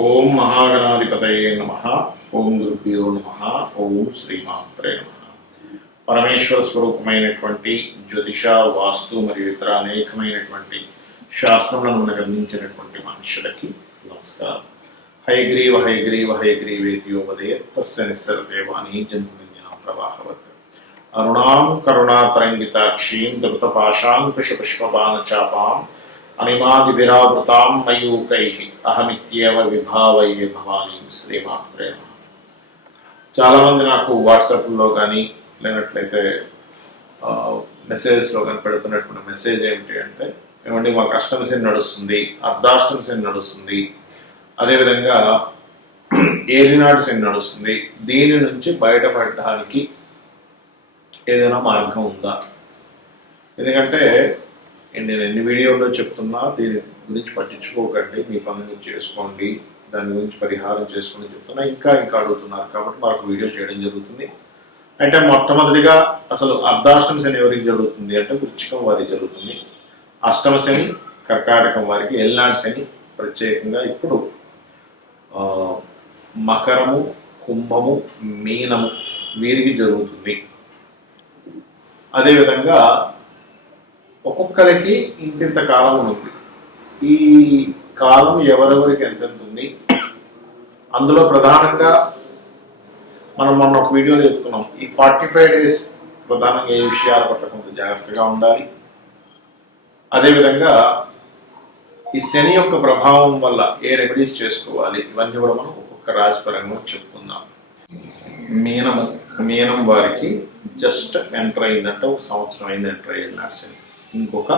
ఓం మహాగణాధిపతయే నమః. ఓం గురుభ్యో నమః. ఓం శ్రీమాత్రే నమః. పరమేశ్వర స్వరూపమైనటువంటి జ్యోతిష, వాస్తు మరియు ఇతర అనేకమైనటువంటి శాస్త్రములను మనకు అందించినటువంటి మనుషులకి నమస్కారం. హయగ్రీవ హయగ్రీవ హయగ్రీవేతియోపదే తస్య నిస్సరతే వాణీ జన్మన్యా ప్రవాహవత్. అరుణాం కరుణాతరంగితాక్షీం ధృతపాశాంకుశపుష్పబాణచాపాం అనిమాదివిరావృతాం మయూకైః అహమిత్యేవ విభావయే భవానీ శ్రీమాత్రే నమః. చాలామంది నాకు వాట్సాప్లో కానీ లేనట్లయితే మెసేజెస్లో కానీ పెడుతున్నటువంటి మెసేజ్ ఏమిటి అంటే, ఏమండి మాకు అష్టమి శని నడుస్తుంది, అర్ధాష్టమి శని నడుస్తుంది, అదేవిధంగా ఏలినాడు శని నడుస్తుంది, దీని నుంచి బయటపడడానికి ఏదైనా మార్గం ఉందా? ఎందుకంటే నేను ఎన్ని వీడియోలో చెప్తున్నా దీని గురించి పట్టించుకోకండి, మీ పని మీరు చేసుకోండి, దాని గురించి పరిహారం చేసుకుని చెప్తున్నా. ఇంకా అడుగుతున్నారు కాబట్టి మరొక వీడియో చేయడం జరుగుతుంది. అంటే మొట్టమొదటిగా అసలు అర్ధాష్టమి శని ఎవరికి జరుగుతుంది అంటే వృశ్చికం వారికి జరుగుతుంది. అష్టమ శని కర్కాటకం వారికి, ఏలినాడు శని ప్రత్యేకంగా ఇప్పుడు మకరము, కుంభము, మీనము వీరికి జరుగుతుంది. అదేవిధంగా ఒక్కొక్కరికి ఇంతింత కాలం ఉంది. ఈ కాలం ఎవరెవరికి ఎంతెంత ఉంది, అందులో ప్రధానంగా మనం మొన్న ఒక వీడియోలో చెప్పుకున్నాం. ఈ 45 days ప్రధానంగా ఏ విషయాల పట్ల కొంత జాగ్రత్తగా ఉండాలి. అదేవిధంగా ఈ శని యొక్క ప్రభావం వల్ల ఏ రెమెడీస్ చేసుకోవాలి, ఇవన్నీ కూడా మనం ఒక్కొక్క రాశిపరంగా చెప్పుకుందాం. మీనం వారికి జస్ట్ ఎంటర్ అయిందంటే ఒక సంవత్సరం అయింది ఎంటర్ అయ్యింది శని. ఇంకొక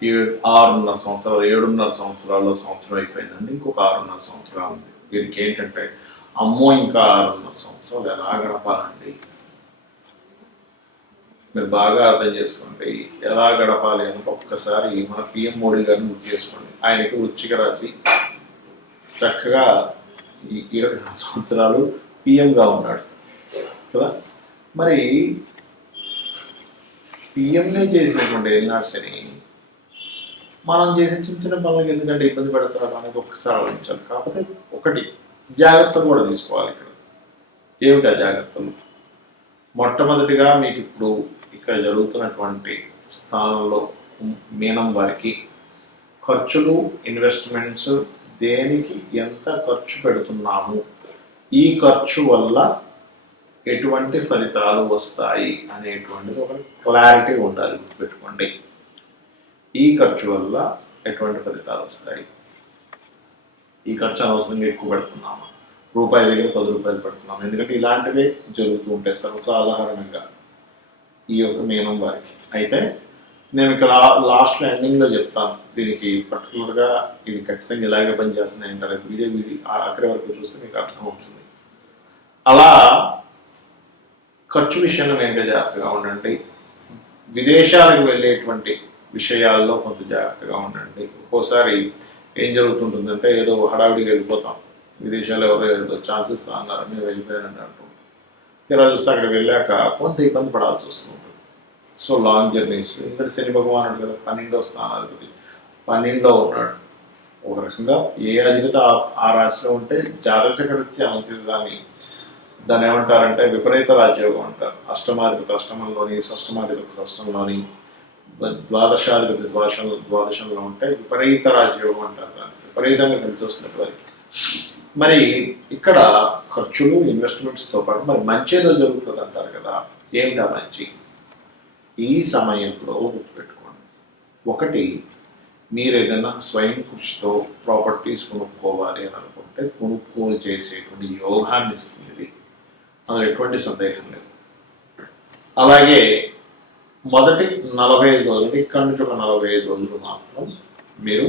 6.5 సంవత్సరాలు, 7.5 సంవత్సరాల్లో సంవత్సరం అయిపోయిందండి. ఇంకొక 6.5 సంవత్సరాలు ఉంది. వీరికి ఏంటంటే అమ్మో ఇంకా 6.5 సంవత్సరాలు ఎలా గడపాలండి? మీరు బాగా అర్థం చేసుకోండి. ఎలా గడపాలి అని ఒక్కసారి మన పిఎం మోడీ గారిని గుర్తు చేసుకోండి. ఆయనకి వృశ్చిక రాశి, చక్కగా ఈ 7.5 సంవత్సరాలు పిఎంగా ఉన్నాడు కదా. మరి పిఎంఏ చేసినటువంటి ఏలినాడు శని మనం చేసే చిన్న చిన్న పనులకు ఎందుకంటే ఇబ్బంది పెడతారు అనేది ఒక్కసారి ఆలోచించాలి. కాకపోతే ఒకటి జాగ్రత్తలు కూడా తీసుకోవాలి. ఇక్కడ ఏమిటి ఆ జాగ్రత్తలు? మొట్టమొదటిగా మీకు ఇప్పుడు ఇక్కడ జరుగుతున్నటువంటి స్థానంలో మీనం వారికి ఖర్చులు, ఇన్వెస్ట్మెంట్స్, దేనికి ఎంత ఖర్చు పెడుతున్నాము, ఈ ఖర్చు వల్ల ఎటువంటి ఫలితాలు వస్తాయి అనేటువంటిది ఒక క్లారిటీ ఉండాలి. గుర్తుపెట్టుకోండి, ఈ ఖర్చు వల్ల ఎటువంటి ఫలితాలు వస్తాయి, ఈ ఖర్చు అనవసరంగా ఎక్కువ పెడుతున్నాము, రూపాయి దగ్గర 10 రూపాయలు పెడుతున్నాము. ఎందుకంటే ఇలాంటివే జరుగుతూ ఉంటాయి సర్వసాధారణంగా ఈ యొక్క మీనం వారికి. అయితే నేను ఇక్కడ లాస్ట్లో ఎండింగ్లో చెప్తాను, దీనికి పర్టికులర్గా ఇది ఖచ్చితంగా ఇలాగే పనిచేస్తున్నాయి అంటారు. వీడియో ఆఖరి వరకు చూస్తే మీకు అర్థం అవుతుంది. అలా ఖర్చు విషయంలో మెయిన్గా జాగ్రత్తగా ఉండండి. విదేశాలకు వెళ్ళేటువంటి విషయాల్లో కొంత జాగ్రత్తగా ఉండండి. ఒక్కోసారి ఏం జరుగుతుంటుందంటే ఏదో హడావిడిగా వెళ్ళిపోతాం, విదేశాల్లో ఎవరో ఏదో ఛాన్సెస్ అన్నారు, మేము వెళ్ళిపోయానని అంటాం. ఇలా చూస్తే అక్కడికి వెళ్ళాక కొంత ఇబ్బంది పడాల్సి వస్తుంది. So long journeys. ఎందుకంటే శని భగవానుడు కదా 12వ స్థానాధిపతి, 12లో ఉన్నాడు. ఒక రకంగా ఏ అధిపతి ఆ రాశిలో ఉంటే జాతకరీత్యా మంచిది. దాన్ని ఏమంటారంటే విపరీత రాజ్యోగం అంటారు. అష్టమాధిపతి అష్టమంలోని, షష్టమాధిపతి షష్టంలోని, ద్వాదశాధిపతి ద్వాదశంలో ఉంటే విపరీత రాజ్యోగం అంటారు. దాన్ని విపరీతంగా కలిసి వస్తున్నట్టు వారికి. మరి ఇక్కడ ఖర్చులు, ఇన్వెస్ట్మెంట్స్తో పాటు మరి మంచిదో జరుగుతుంది అంటారు కదా. ఏమిటా మంచి? ఈ సమయంలో గుర్తుపెట్టుకోండి. ఒకటి, మీరు ఏదైనా స్వయం కృషితో ప్రాపర్టీస్ కొనుక్కోవాలి అని అనుకుంటే కొనుక్కోలు చేసేటువంటి యోగాన్ని ఇస్తుంది. అందులో ఎటువంటి సందేహం లేదు. అలాగే మొదటి 45 రోజులు, ఇక్కడి నుంచి ఒక 45 రోజులు మాత్రం మీరు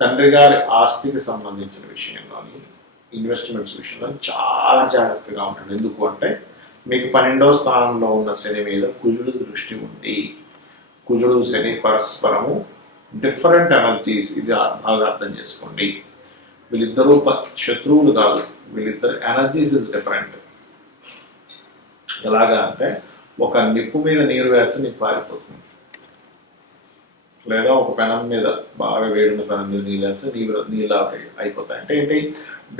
తండ్రి గారి ఆస్తికి సంబంధించిన విషయంలోని, ఇన్వెస్ట్మెంట్స్ విషయంలో చాలా జాగ్రత్తగా ఉంటుంది. ఎందుకు అంటే మీకు 12వ స్థానంలో ఉన్న శని మీద కుజుడు దృష్టి ఉంది. కుజుడు శని పరస్పరము డిఫరెంట్ ఎనర్జీస్. ఇది బాగా అర్థం చేసుకోండి. వీళ్ళిద్దరూ శత్రువులు కాదు, వీళ్ళిద్దరు ఎనర్జీస్ ఇస్ డిఫరెంట్. ఎలాగా అంటే ఒక నిప్పు మీద నీరు వేస్తే నీకు పారిపోతుంది. లేదా ఒక పెనం మీద బాగా వేడిన పెనం మీద నీళ్ళు వేస్తే నీళ్ళు అయిపోతాయి. అంటే ఏంటి,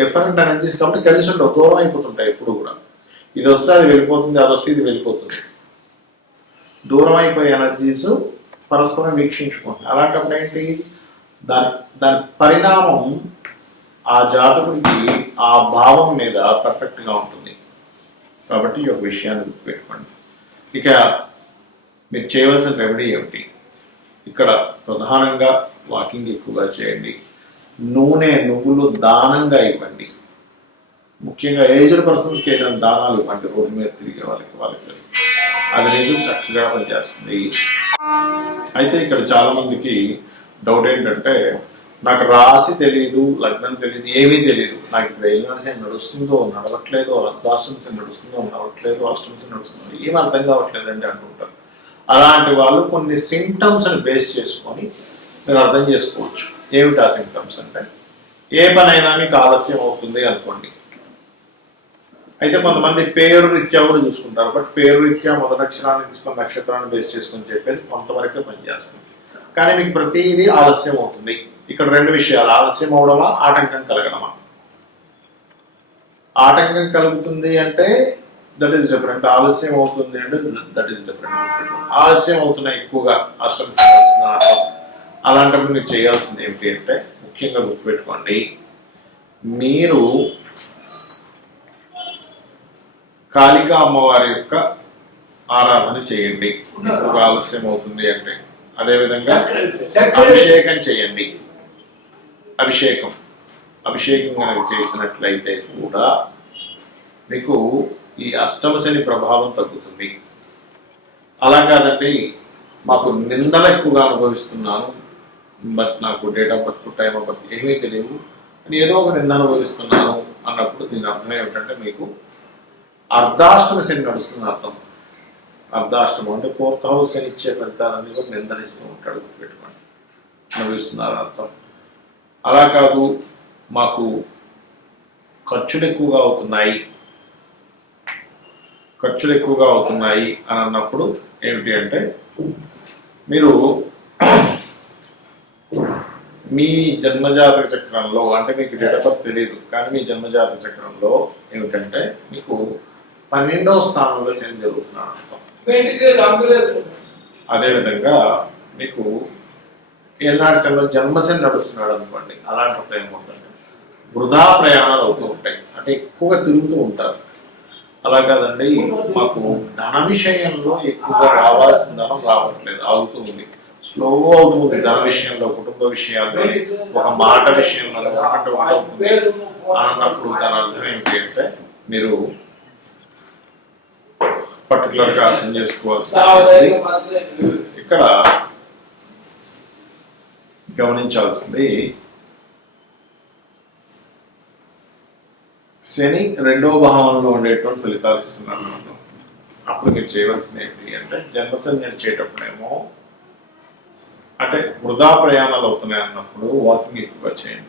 డిఫరెంట్ ఎనర్జీస్ కాబట్టి కలిసి ఉండవు, దూరం అయిపోతుంటాయి ఎప్పుడు కూడా. ఇది వస్తే అది వెళ్ళిపోతుంది, అది వస్తే ఇది వెళ్ళిపోతుంది. దూరం అయిపోయే ఎనర్జీస్ పరస్పరం వీక్షించుకుంటాయి. అలాంటప్పుడు ఏంటి, దాని పరిణామం ఆ జాతకుడికి ఆ భావం మీద పర్ఫెక్ట్గా ఉంటుంది. కాబట్టి ఈ యొక్క విషయాన్ని గుర్తుపెట్టుకోండి. ఇక మీరు చేయవలసిన రెమెడీ ఏమిటి, ఇక్కడ ప్రధానంగా వాకింగ్ ఎక్కువగా చేయండి, నువ్వులు దానంగా ఇవ్వండి. ముఖ్యంగా ఏజ్డ్ పర్సన్స్కి ఏదైనా దానాలు ఇవ్వండి, రోడ్డు మీద తిరిగే వాళ్ళకి అది లేదు చక్కగా పనిచేస్తుంది. అయితే ఇక్కడ చాలా మందికి డౌట్ ఏంటంటే, నాకు రాసి తెలియదు, లగ్నం తెలియదు, ఏమీ తెలియదు, నాకు ఇక్కడ ఏలినాడ్స్ నడుస్తుందో నడవట్లేదో, అర్ధాష్టమస్ నడుస్తుందో నడవట్లేదు, అష్టమస్ నడుస్తుందో ఏం అర్థం కావట్లేదండి అంటుంటారు. అలాంటి వాళ్ళు కొన్ని సింటమ్స్ని బేస్ చేసుకొని మీరు అర్థం చేసుకోవచ్చు. ఏమిటి ఆ సింటమ్స్ అంటే, ఏ పనైనా మీకు ఆలస్యం అవుతుంది అనుకోండి. అయితే కొంతమంది పేరు రీత్యా కూడా చూసుకుంటారు, బట్ పేరు రీత్యా మొదటి అక్షరాన్ని తీసుకొని నక్షత్రాన్ని బేస్ చేసుకొని చెప్పేది కొంతవరకే పనిచేస్తుంది. కానీ మీకు ప్రతిదీ ఆలస్యం అవుతుంది. ఇక్కడ రెండు విషయాలు, ఆలస్యం అవడమా, ఆటంకం కలగడమా. ఆటంకం కలుగుతుంది అంటే దట్ ఈస్ డిఫరెంట్, ఆలస్యం అవుతుంది అంటే దట్ ఈస్ డిఫరెంట్. ఆలస్యం అవుతున్నాయి ఎక్కువగా అష్టమి అర్థం. అలాంటప్పుడు మీరు చేయాల్సింది ఏమిటి అంటే, ముఖ్యంగా గుర్తుపెట్టుకోండి, మీరు కాళికా అమ్మవారి యొక్క ఆరాధన చేయండి ఎక్కువగా ఆలస్యం అవుతుంది అంటే. అదేవిధంగా అభిషేకం చేయండి. అభిషేకం కనుక చేసినట్లయితే కూడా మీకు ఈ అష్టమ శని ప్రభావం తగ్గుతుంది. అలా కాదండి, మాకు నిందలు ఎక్కువగా అనుభవిస్తున్నాను, బట్ నాకు date of birth time of birth ఏమీ తెలియదు అని ఏదో ఒక నింద అనుభవిస్తున్నాను అన్నప్పుడు దీని అర్థం ఏమిటంటే, మీకు అర్ధాష్టమ శని నడుస్తుంది అర్థం. అర్ధాష్టమం అంటే 4th హౌస్ అని ఇచ్చే ఫలితాలన్నీ కూడా నిందలిస్తూ ఉంటాడు, పెట్టుకోండి, అనుభవిస్తున్నారు అర్థం. అలా కాదు, మాకు ఖర్చులు ఎక్కువగా అవుతున్నాయి అని అన్నప్పుడు ఏమిటి అంటే, మీరు మీ జన్మజాతక చక్రంలో, అంటే మీకు డేట్ ఆఫ్ బర్త్ తెలియదు కానీ మీ జన్మజాతక చక్రంలో ఏమిటంటే, మీకు 12వ స్థానంలో శని జరుగుతున్నాడు అర్థం. అదేవిధంగా మీకు ఏనాడు శనిలో జన్మశని నడుస్తున్నాడు అనుకోండి. అలాంటప్పుడు ఏమవుతుంది, వృధా ప్రయాణాలు అవుతూ ఉంటాయి, అంటే ఎక్కువగా తిరుగుతూ ఉంటారు. అలా కాదండి, మాకు ధన విషయంలో ఎక్కువగా రావాల్సిన ధనం రావట్లేదు, ఆగుతూ ఉంది, స్లో అవుతుంది ధన విషయంలో, కుటుంబ విషయాల్లో, ఒక మాట విషయంలో అన్నప్పుడు దాని అర్థం ఏంటి అంటే, మీరు పర్టికులర్ గా అర్థం చేసుకోవాల్సి ఇక్కడ గమనించాల్సింది, శని 2వ భావంలో ఉండేటువంటి ఫలితాలు ఇస్తున్నాను. అప్పుడు మీరు చేయవలసింది ఏంటి అంటే, జన్మశని చేసేటప్పుడేమో అంటే వృధా ప్రయాణాలు అవుతున్నాయి అన్నప్పుడు వాకింగ్ ఎక్కువగా చేయండి.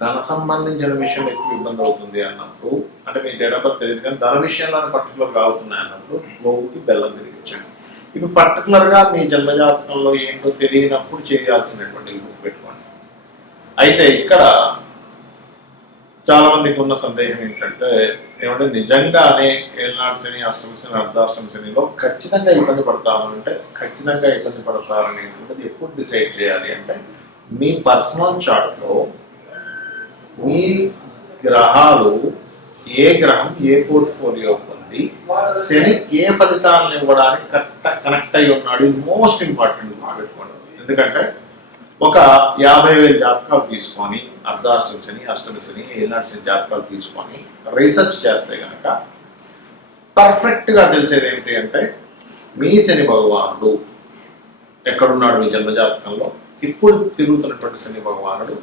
ధన సంబంధించిన విషయం ఎక్కువ ఇబ్బంది అవుతుంది అన్నప్పుడు, అంటే మీ డేట్ ఆఫ్ బర్త్ తెలియదు కానీ ధన విషయంలో పర్టికులర్గా అవుతున్నాయి అన్నప్పుడు గోవుకి బెల్లం తిరిగించండి. ఇప్పుడు పర్టికులర్గా మీ జన్మజాతకంలో ఏంటో తెలియనప్పుడు చేయాల్సినటువంటి గుర్తుపెట్టుకోండి. అయితే ఇక్కడ చాలా మందికి ఉన్న సందేహం ఏంటంటే, ఏమంటే నిజంగానే ఏలినాడు శని, అష్టమ శని, అర్ధాష్టమ శనిలో ఖచ్చితంగా ఇబ్బంది పడతాను అంటే, ఖచ్చితంగా ఇబ్బంది పడతారనేటువంటిది ఎప్పుడు డిసైడ్ చేయాలి అంటే, మీ పర్సనల్ చార్ట్లో మీ గ్రహాలు ఏ గ్రహం ఏ పోర్ట్ఫోలియో ఉంది, శని ఏ ఫలితాలను ఇవ్వడానికి కనెక్ట్ అయి ఉన్నాడు ఈజ్ మోస్ట్ ఇంపార్టెంట్ పెట్టుకోండి. ఎందుకంటే ఒక 50,000 జాతకాలు తీసుకొని, అర్ధాష్టమ శని, అష్టమ శని, ఏలినాడు శని జాతకాలు తీసుకొని రీసెర్చ్ చేస్తే కనుక పర్ఫెక్ట్గా తెలిసేది ఏంటి అంటే, మీ శని భగవానుడు ఎక్కడున్నాడు మీ జన్మజాతకంలో, ఇప్పుడు తిరుగుతున్నటువంటి శని భగవానుడు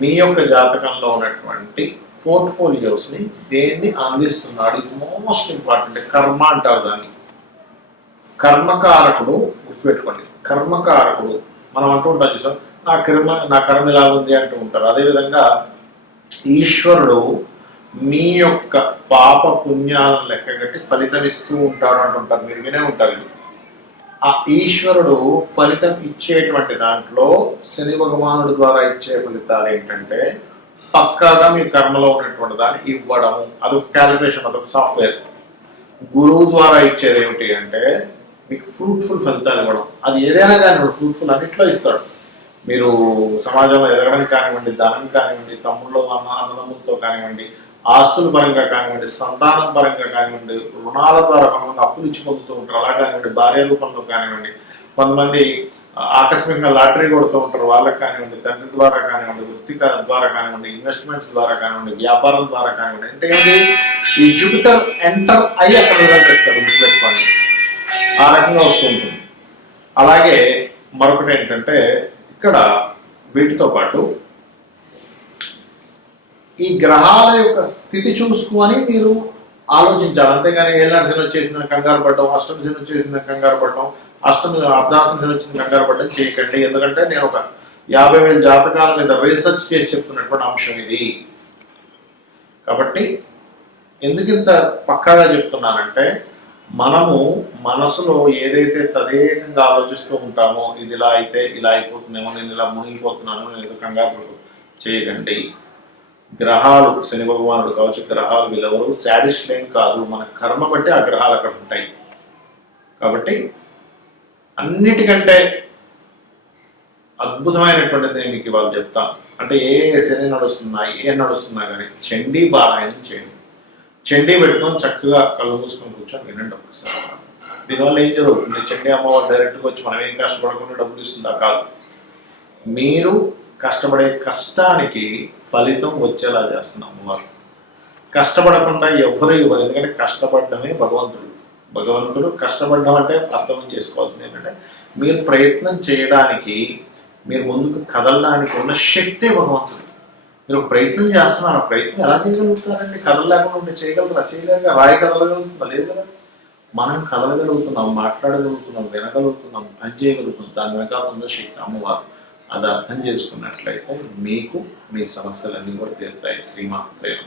మీ యొక్క జాతకంలో ఉన్నటువంటి పోర్ట్ఫోలియోస్ని దేన్ని అందిస్తున్నాడు ఈజ్ మోస్ట్ ఇంపార్టెంట్. కర్మ అంటారు దాన్ని, కర్మకారకుడు గుర్తుపెట్టుకోండి. కర్మకారకుడు మనం అంటూ ఉంటాం చూసాం, నా కర్మ ఇలా ఉంది అంటూ ఉంటారు. అదేవిధంగా ఈశ్వరుడు మీ యొక్క పాప పుణ్యాలను లెక్కగట్టి ఫలితం ఇస్తూ ఉంటాడు అంటుంటారు, మీరు వినే ఉంటారు. ఆ ఈశ్వరుడు ఫలితం ఇచ్చేటువంటి దాంట్లో శని భగవానుడి ద్వారా ఇచ్చే ఫలితాలు ఏంటంటే పక్కాగా మీ కర్మలో ఉన్నటువంటి దాన్ని ఇవ్వడము, అదొక క్యాలిక్యులేషన్, అదొక సాఫ్ట్వేర్. గురువు ద్వారా ఇచ్చేది ఏమిటి అంటే మీకు ఫ్రూట్ఫుల్ ఫలితాలు ఇవ్వడం. అది ఏదైనా కానీ ఫ్రూట్ఫుల్ అన్నిట్లో ఇస్తాడు. మీరు సమాజంలో ఎదగడం కానివ్వండి, ధనం కానివ్వండి, తమ్ముళ్ళు అన్నదమ్ములతో కానివ్వండి, ఆస్తుల పరంగా కానివ్వండి, సంతానం పరంగా కానివ్వండి, రుణాల ద్వారా కొంతమంది అప్పులు ఇచ్చి పొందుతూ ఉంటారు, అలా కానివ్వండి, భార్య రూపంలో కానివ్వండి, కొంతమంది ఆకస్మికంగా లాటరీ కొడుతూ ఉంటారు, వాళ్ళకి కానివ్వండి, తండ్రి ద్వారా కానివ్వండి, వృత్తి ద్వారా కానివ్వండి, ఇన్వెస్ట్మెంట్స్ ద్వారా కానివ్వండి, వ్యాపారం ద్వారా కానివ్వండి. అంటే ఏంటి, ఈ జూపిటర్ ఎంటర్ అయ్యి అక్కడ రిజల్ట్ ఇస్తారు, గుర్తుపెట్టుకోండి. ఆ రకంగా వస్తూ ఉంటుంది. అలాగే మరొకటి ఏంటంటే ఇక్కడ వీటితో పాటు ఈ గ్రహాల యొక్క స్థితి చూసుకొని మీరు ఆలోచించాలి. అంతేగాని ఏళ్ళనాడు శని వచ్చేసిందని కంగారు పడడం, అష్టమి శని వచ్చేసిందని కంగారు పడడం, అష్టమి అర్ధార్థం శని వచ్చింది కంగారు పడడం చేయకండి. ఎందుకంటే నేను ఒక 50,000 జాతకాల మీద రీసెర్చ్ చేసి చెప్తున్నటువంటి అంశం ఇది. కాబట్టి ఎందుకు ఇంత పక్కాగా చెప్తున్నానంటే మనము మనసులో ఏదైతే తదేకంగా ఆలోచిస్తూ ఉంటామో, ఇది ఇలా అయితే ఇలా అయిపోతుందేమో, నేను ఇలా మునిగిపోతున్నాను, నేను కంగారు చేయకండి. గ్రహాలు, శని భగవానుడు కావచ్చు, గ్రహాలు వీళ్ళెవరు శాడిస్ట్ ఏం కాదు, మన కర్మ బట్టి ఆ గ్రహాలు అక్కడ ఉంటాయి. కాబట్టి అన్నిటికంటే అద్భుతమైనటువంటిది మీకు ఇవాళ చెప్తాను. అంటే ఏ శని నడుస్తున్నా, ఏ నడుస్తున్నా కానీ చండీ పారాయణం చేయండి. చండీ పెట్టుకొని చక్కగా కళ్ళు మూసుకొని కూర్చొని వినండి ఒకసారి. దీనివల్ల ఏం జరుగుతుంది, చండీ అమ్మవారు డైరెక్ట్గా వచ్చి మనం ఏం కష్టపడకుండా డబ్బులు ఇస్తుందా కాదు, మీరు కష్టపడే కష్టానికి ఫలితం వచ్చేలా చేస్తున్నాం అమ్మవారు. కష్టపడకుండా ఎవరు ఇవ్వరు, ఎందుకంటే కష్టపడడమే భగవంతుడు. భగవంతుడు కష్టపడడం అంటే అర్థం చేసుకోవాల్సింది ఏంటంటే మీరు ప్రయత్నం చేయడానికి, మీరు ముందుకు కదలడానికి ఉన్న శక్తే భగవంతుడు. మీరు ప్రయత్నం చేస్తున్నారు, ఆ ప్రయత్నం ఎలా చేయగలుగుతారండి? కదలలేకుండా ఉంటే చేయగలుగుతారా? చేయలేక రాయి కదలగలుగుతుందా? లేదు కదా. మనం కదలగలుగుతున్నాం, మాట్లాడగలుగుతున్నాం, వినగలుగుతున్నాం, పని చేయగలుగుతున్నాం. దాని వెనకాల ఉన్న శక్తి అమ్మవారు. అది అర్థం చేసుకున్నట్లయితే మీకు మీ సమస్యలన్నీ కూడా తీరుతాయి. శ్రీమాత్రేయం.